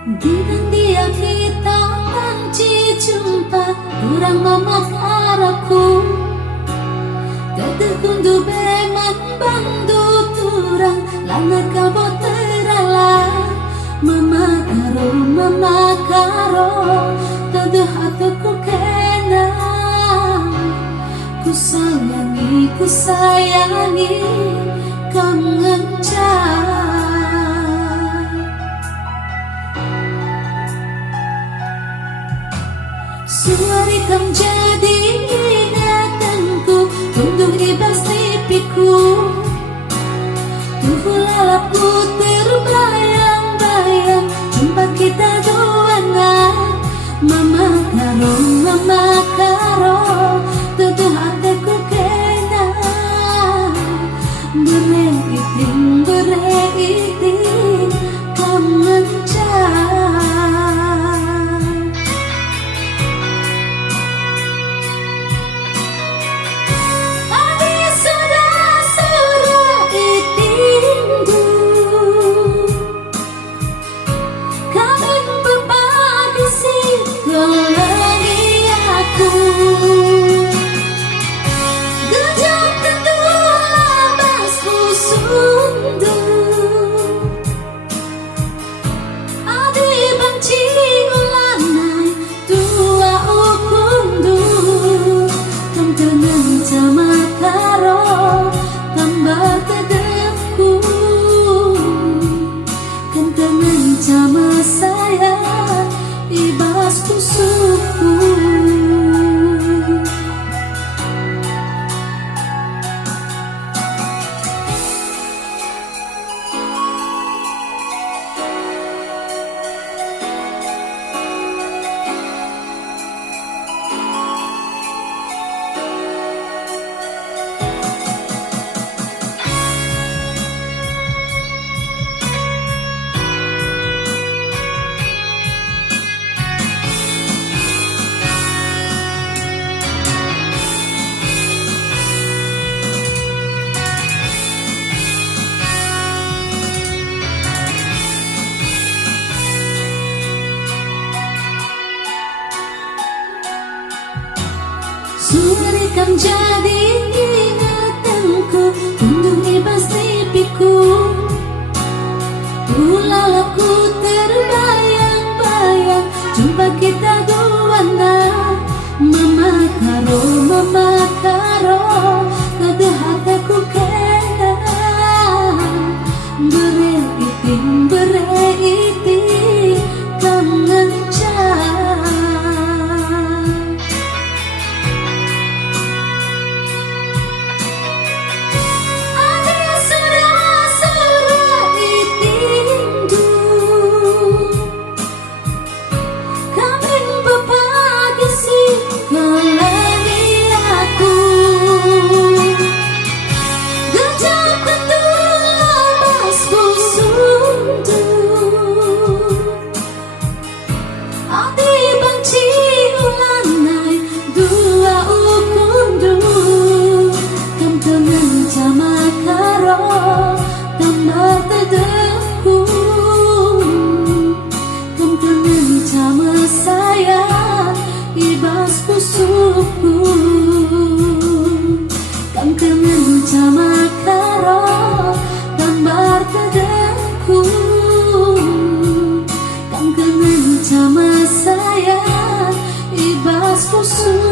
Dengan dia kita panci jumpa orang mama karaku Teteh kundu beman bandu turang lana kabo terala mama karo teteh hatiku kena ku sayangi kangen Suari kam jadi ingatanku untuk ibas tipiku Tuh lalapku terbayang-bayang jumpa kita duana Mama karo tutuh hatiku kena bereiting kangen sama saya ibas tusukku Suari kam jadi ingatanku untuk ibas tipiku Tulalapku terbayang-bayang jumpa kita duana Mama karo teteh hatiku kena bereiting kangen ibas pusukku Kam kengen sama karo gambar tedahku Kam kengen sama saya ibas pusukku